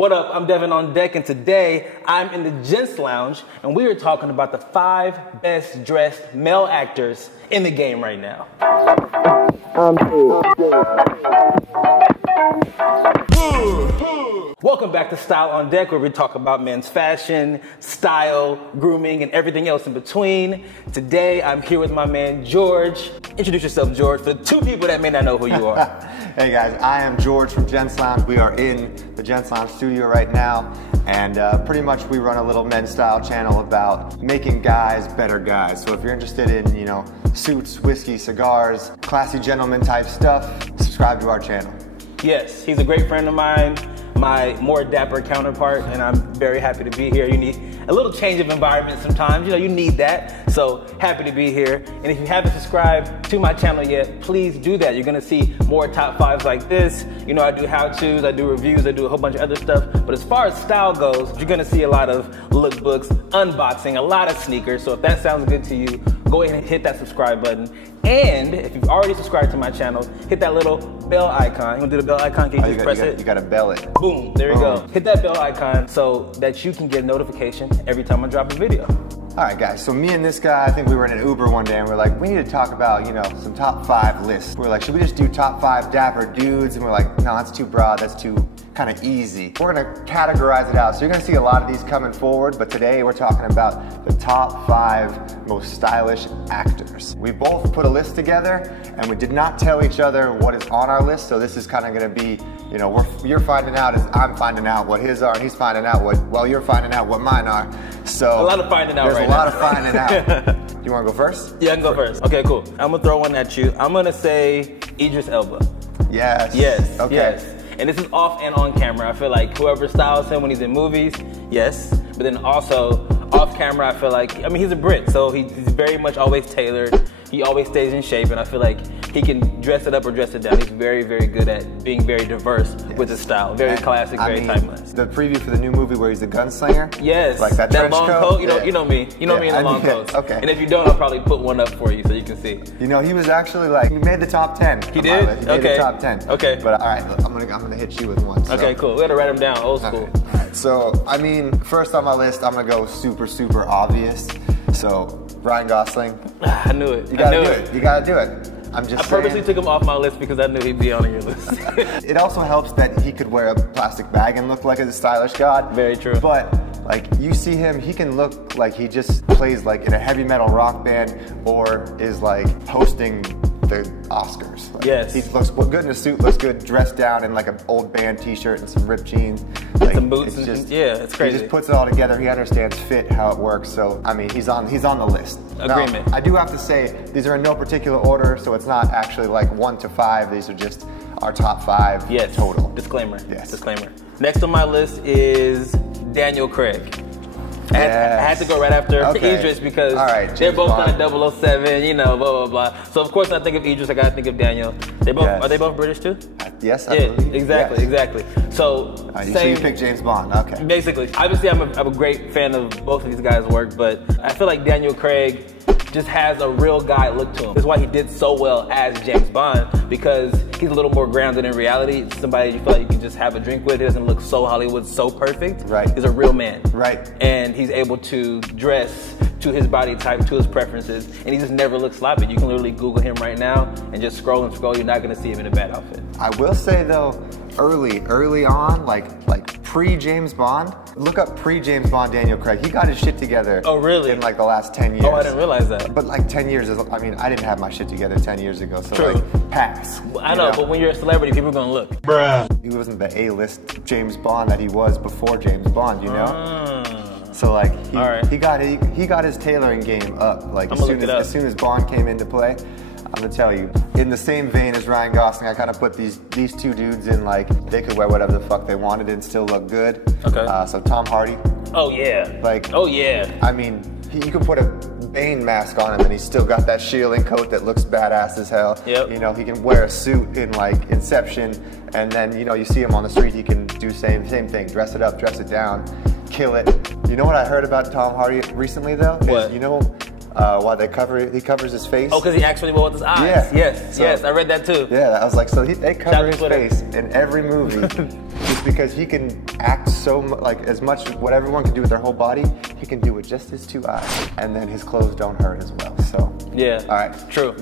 What up? I'm DevanOnDeck, and today I'm in the Gents Lounge, and we are talking about the 5 best dressed male actors in the game right now. Welcome back to Style on Deck, where we talk about men's fashion, style, grooming, and everything else in between. Today, I'm here with my man, George. Introduce yourself, George, for the 2 people that may not know who you are. Hey guys, I am George from Gents Lounge. We are in the Gents Lounge studio right now, and pretty much we run a little men's style channel about making guys better guys. So if you're interested in, you know, suits, whiskey, cigars, classy gentleman type stuff, subscribe to our channel. Yes, he's a great friend of mine, my more dapper counterpart, and I'm very happy to be here. You need a little change of environment sometimes, you know, you need that. So happy to be here. And if you haven't subscribed to my channel yet, please do that. You're gonna see more top 5s like this. You know, I do how-tos, I do reviews, I do a whole bunch of other stuff. But as far as style goes, you're gonna see a lot of lookbooks, unboxing, a lot of sneakers. So if that sounds good to you, go ahead and hit that subscribe button. And if you've already subscribed to my channel, hit that little bell icon. You wanna do the bell icon? Can you just press it? You gotta bell it. Boom, there you go. Hit that bell icon so that you can get notification every time I drop a video. All right, guys, so me and this guy, I think we were in an Uber one day and we're like, we need to talk about, you know, some top 5 lists. We're like, should we just do top 5 dapper dudes? And we're like, no, that's too broad, that's too kind of easy. We're gonna categorize it out. So you're gonna see a lot of these coming forward, but today we're talking about the top 5 most stylish actors. We both put a list together and we did not tell each other what is on our list, so this is kind of gonna be, you know, you're finding out as I'm finding out what his are, and he's finding out what, well, you're finding out what mine are. So a lot of finding out right now. There's a lot of finding out. You wanna go first? Yeah, I can go first. Okay, cool. I'm gonna throw one at you. I'm gonna say Idris Elba. Yes. Yes, okay. Yes. And this is off and on camera. I feel like whoever styles him when he's in movies, yes. But then also off camera, I feel like, I mean, he's a Brit, so he's very much always tailored. He always stays in shape, and I feel like he can dress it up or dress it down. He's very, very good at being very diverse with his style. Very classic, very timeless. The preview for the new movie where he's the gunslinger. Yes. Like that trench long coat. You know me. You know me in the long coats. Okay. And if you don't, I'll probably put one up for you so you can see. You know, he was actually like, he made the top 10. He did? He made the top 10. Okay. But all right, I'm gonna hit you with one. So. Okay, cool. We gotta write them down, old school. Okay. All right. So, I mean, first on my list, I'm gonna go super, super obvious. So, Ryan Gosling. I knew it. You gotta do it. You gotta do it. I'm just I purposely took him off my list because I knew he'd be on your list. It also helps that he could wear a plastic bag and look like a stylish god. Very true. But like you see him, he can look like he just plays like in a heavy metal rock band or is like hosting the Oscars. Like, yes. He looks good in a suit, looks good dressed down in like an old band t-shirt and some ripped jeans. Like, some boots and just, yeah, it's crazy. He just puts it all together. He understands fit, how it works. So, I mean, he's on the list. Agreement. Now, I do have to say, these are in no particular order, so it's not actually like 1 to 5. These are just our top 5 total. Disclaimer. Yes. Disclaimer. Next on my list is Daniel Craig. I had to go right after Idris because they're both kind of 007, you know, blah, blah, blah. So, of course, when I think of Idris, I gotta think of Daniel. They both, are they both British too? Yes, I believe. Exactly, exactly. So, so you pick James Bond, okay. Basically. Obviously, I'm a great fan of both of these guys' work, but I feel like Daniel Craig just has a real guy look to him. That's why he did so well as James Bond, because he's a little more grounded in reality. It's somebody you feel like you can just have a drink with. He doesn't look so Hollywood, so perfect. Right. He's a real man. Right. And he's able to dress to his body type, to his preferences, and he just never looks sloppy. You can literally Google him right now and just scroll and scroll. You're not gonna see him in a bad outfit. I will say though, early on, like pre-James Bond, look up pre-James Bond Daniel Craig. He got his shit together. Oh, really? In like the last 10 years. Oh, I didn't realize that. But like 10 years is, I mean, I didn't have my shit together 10 years ago, so True. like, pass. I know, but when you're a celebrity, people are gonna look. Bruh. He wasn't the A-list James Bond that he was before James Bond, you know? So like, he got his tailoring game up. Like as soon as Bond came into play, I'm gonna tell you, in the same vein as Ryan Gosling, I kind of put these 2 dudes in like, they could wear whatever the fuck they wanted and still look good. Okay. So Tom Hardy. Oh yeah. Like. Oh yeah. I mean, you can put a Bane mask on him and he's still got that shielding coat that looks badass as hell. Yep. You know, he can wear a suit in like Inception, and then, you know, you see him on the street, he can do same thing, dress it up, dress it down, kill it. You know what I heard about Tom Hardy recently though? What? You know, why he covers his face. Oh, because he actually wore his eyes. Yeah. Yes, I read that too. Yeah, I was like, so they cover his face in every movie. is because he can act so like as much what everyone can do with their whole body, he can do with just his 2 eyes, and then his clothes don't hurt as well. So yeah, all right, true.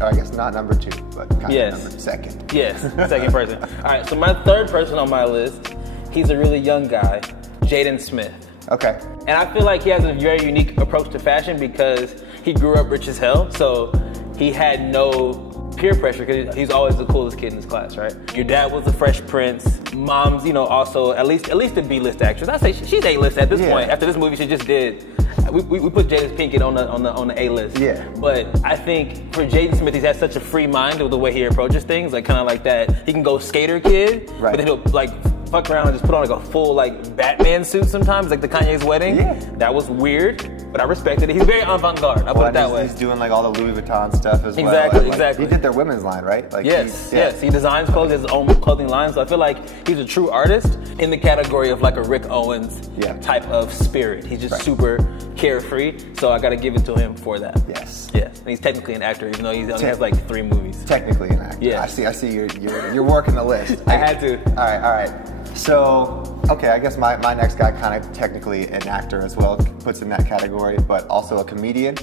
I guess not number 2, but kind of number 2nd. Yes, second person. All right, so my third person on my list, he's a really young guy, Jaden Smith. Okay. And I feel like he has a very unique approach to fashion because he grew up rich as hell, so he had no peer pressure because he's always the coolest kid in his class, right? Your dad was the Fresh Prince. Mom's, you know, also at least a B-list actress. I say she's A-list at this point. After this movie she just did, we put Jada Pinkett on the A-list. Yeah. But I think for Jaden Smith, he's had such a free mind with the way he approaches things, like kind of like that. He can go skater kid, right, but then he'll like fuck around and just put on like a full like Batman suit sometimes, like the Kanye's wedding. Yeah. That was weird, but I respected it. He's very avant-garde, I'll put it that way. He's doing like all the Louis Vuitton stuff as well. Exactly, exactly. He did their women's line, right? Like yes. He designs clothes, his own clothing line, so I feel like he's a true artist in the category of like a Rick Owens type of spirit. He's just super carefree, so I gotta give it to him for that. Yes. Yes, and he's technically an actor, even though he only has like 3 movies. Technically an actor. Yeah. I see you're working the list. I had to. All right. So, okay, I guess my next guy kind of technically an actor as well, puts in that category, but also a comedian.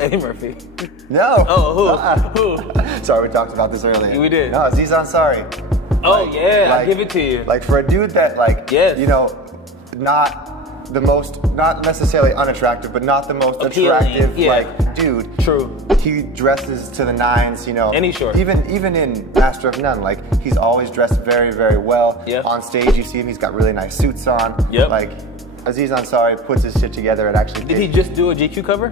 Eddie Murphy. No. Oh, who? Sorry, we talked about this earlier. We did. No, Aziz Ansari. Oh, I'll give it to you. Like for a dude that you know, not necessarily unattractive, but not the most attractive like dude. True. He dresses to the nines, you know. Any short. Even in Master of None, like he's always dressed very, very well. Yeah. On stage, you see him. He's got really nice suits on. Yep. Like Aziz Ansari puts his shit together and actually. Did he just do a GQ cover?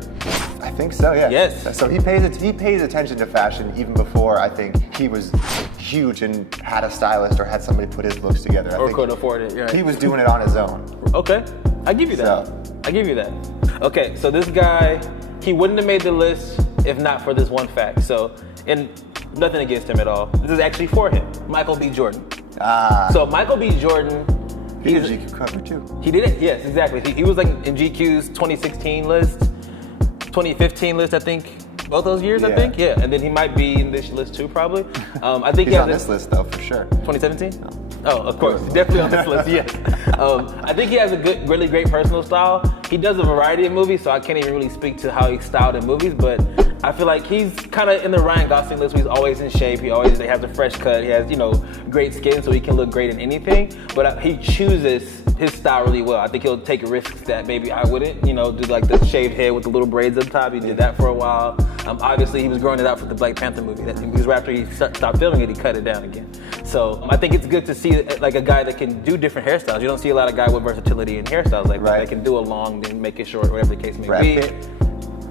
I think so. Yeah. Yes. So he pays attention to fashion even before I think he was huge and had a stylist or had somebody put his looks together. Or could afford it. Right. He was doing it on his own. Okay. I give you that. I give you that. Okay, so this guy, he wouldn't have made the list if not for this one fact. So, and nothing against him at all. This is actually for him. Michael B. Jordan. So Michael B. Jordan. He did a GQ cover too. He did it, yes, exactly. He was like in GQ's 2016 list, 2015 list, I think. Both those years, I think. Yeah, and then he might be in this list too, probably. I think he's on this list though, for sure. 2017? No. Oh, of course, definitely on this list. Yes. I think he has a really great personal style. He does a variety of movies, so I can't even really speak to how he's styled in movies. But I feel like he's kind of in the Ryan Gosling list. Where he's always in shape. He always has a fresh cut. He has great skin, so he can look great in anything. But he chooses his style really well. I think he'll take risks that maybe I wouldn't. Do like the shaved head with the little braids up top. He did that for a while. Obviously, he was growing it out for the Black Panther movie. Because after he stopped filming it, he cut it down again. So I think it's good to see like a guy that can do different hairstyles. You don't see a lot of guys with versatility in hairstyles like that. They can do a long, then make it short, whatever the case may be.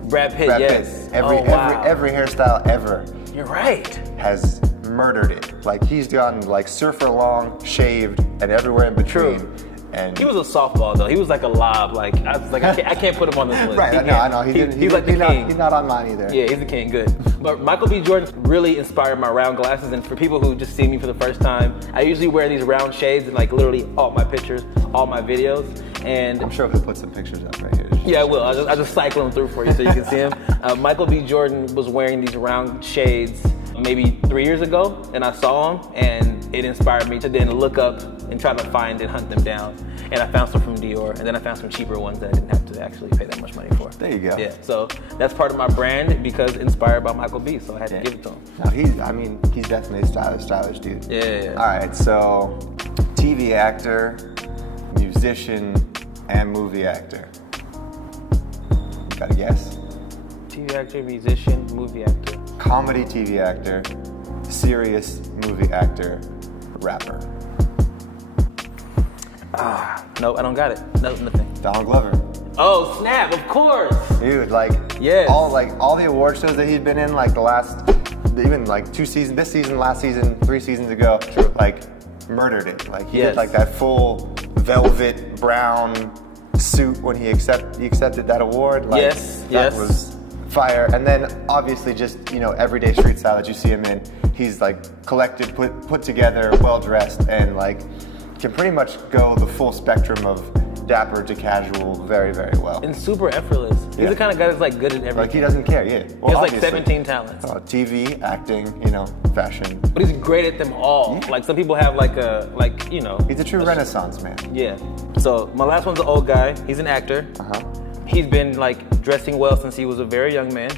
Brad Pitt, yes. Every hairstyle ever. You're right. Has murdered it. Like he's gone like surfer long, shaved, and everywhere in between. True. And he was a softball though. He was like a lob. Like I can't put him on this list. Right. I know. He's like the king. He's not on mine either. Yeah, he's the king. Good. But Michael B. Jordan really inspired my round glasses. And for people who just see me for the first time, I usually wear these round shades in like literally all my pictures, all my videos. And I'm sure he'll put some pictures up right here. Yeah, I will. I'll just cycle them through for you so you can see him. Michael B. Jordan was wearing these round shades maybe 3 years ago, and I saw them, and it inspired me to then look up and try to find and hunt them down. And I found some from Dior, and then I found some cheaper ones that I didn't have to actually pay that much money for. There you go. Yeah, so that's part of my brand because inspired by Michael B. So I had to give it to him. No, he's definitely a stylish dude. Yeah. All right, so TV actor, musician, and movie actor. Got a guess? TV actor, musician, movie actor. Comedy TV actor, serious movie actor, rapper. No, I don't got it. No, nothing. Donald Glover. Oh, snap, of course. Dude, all the award shows that he'd been in, like the last, even like 2 seasons, this season, last season, 3 seasons ago, like murdered it. Like he did like that full velvet brown suit when he accepted that award. Like, that was fire. And then obviously just, everyday street style that you see him in. He's like collected, put together, well dressed, and like can pretty much go the full spectrum of dapper to casual very, very well. And super effortless. He's the kind of guy that's like good at everything. Like he doesn't care, Well, he has like 17 talents. TV, acting, fashion. But he's great at them all. Yeah. Like some people have you know. He's a true Renaissance man. Yeah. So my last one's an old guy. He's an actor. He's been like dressing well since he was a very young man.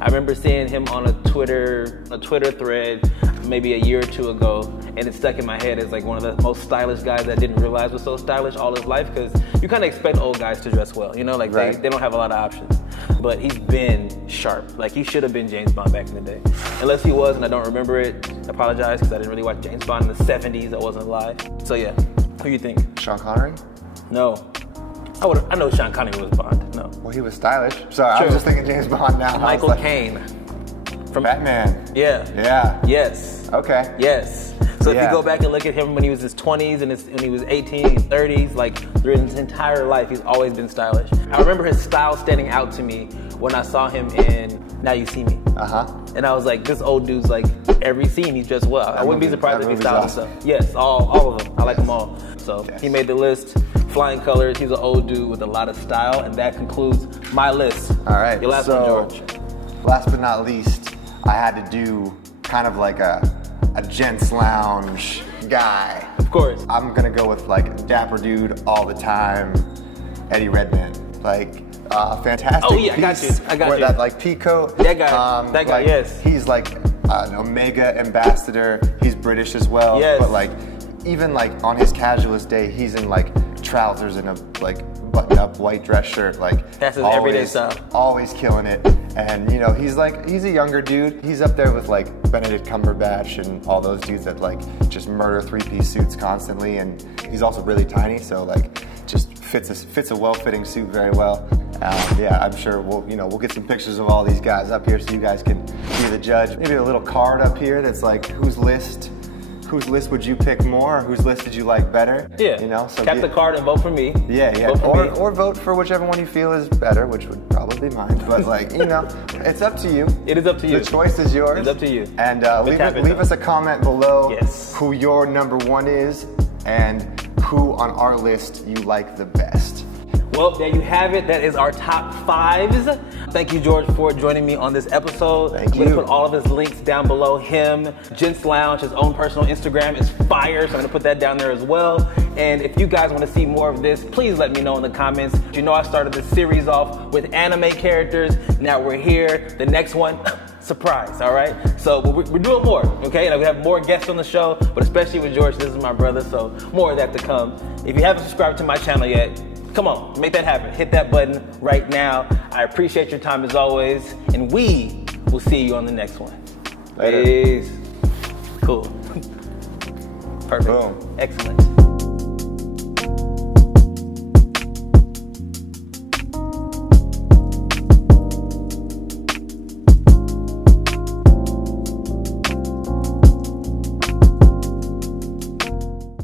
I remember seeing him on a Twitter thread maybe a year or two ago, and it stuck in my head as like one of the most stylish guys that I didn't realize was so stylish all his life, because you kind of expect old guys to dress well, you know, like they don't have a lot of options. But he's been sharp. Like he should have been James Bond back in the day. Unless he was and I don't remember it, I apologize because I didn't really watch James Bond in the 70s, that wasn't alive. So yeah, who do you think? Sean Connery? No. I know Sean Connery was Bond, no. Well, he was stylish. Sorry, I was just thinking James Bond now. Michael Caine. From Batman. Yeah. Yeah. Yes. Okay. Yes. So if you go back and look at him when he was in his 20s and when he was 18, his 30s, like through his entire life, he's always been stylish. I remember his style standing out to me when I saw him in Now You See Me. And I was like, this old dude's like, every scene he's dressed well. I wouldn't be surprised if he styled himself. Yes, all of them. I like them all. So he made the list. Flying colors. He's an old dude with a lot of style, and that concludes my list. All right. Your last one, George. Last but not least, I had to do kind of like a gents lounge guy. Of course. I'm gonna go with like dapper dude all the time, Eddie Redmayne. Like fantastic. Oh yeah, I got you. That like pea coat. That guy, yes. He's like an Omega ambassador. He's British as well. Yes. But like even like on his casualist day, he's in like trousers and a like button-up white dress shirt. Like that's his everyday style. Always killing it. And you know, he's a younger dude. He's up there with like Benedict Cumberbatch and all those dudes that like just murder three-piece suits constantly. And he's also really tiny, so like just fits a well-fitting suit very well. Yeah, I'm sure we'll get some pictures of all these guys up here so you guys can be the judge. Maybe a little card up here that's like whose list would you pick more? Whose list did you like better? Yeah. You know, so tap the card and vote for me. Yeah. Or vote for whichever one you feel is better, which would probably be mine. But like, it's up to you. It is up to you. The choice is yours. It's up to you. And leave us a comment below Yes. who your number one is and who on our list you like the best. Well, there you have it. That is our top fives. Thank you, George, for joining me on this episode. Thank you. I'm going to put all of his links down below him. Gents Lounge, his own personal Instagram is fire, so I'm going to put that down there as well. And if you guys want to see more of this, please let me know in the comments. You know I started this series off with anime characters. Now we're here. The next one, surprise, all right? So we're doing more, okay? And we have more guests on the show, but especially with George, this is my brother, so more of that to come. If you haven't subscribed to my channel yet, come on, make that happen. Hit that button right now. I appreciate your time as always, and we will see you on the next one. Later. Peace. Cool. Perfect. Boom. Excellent.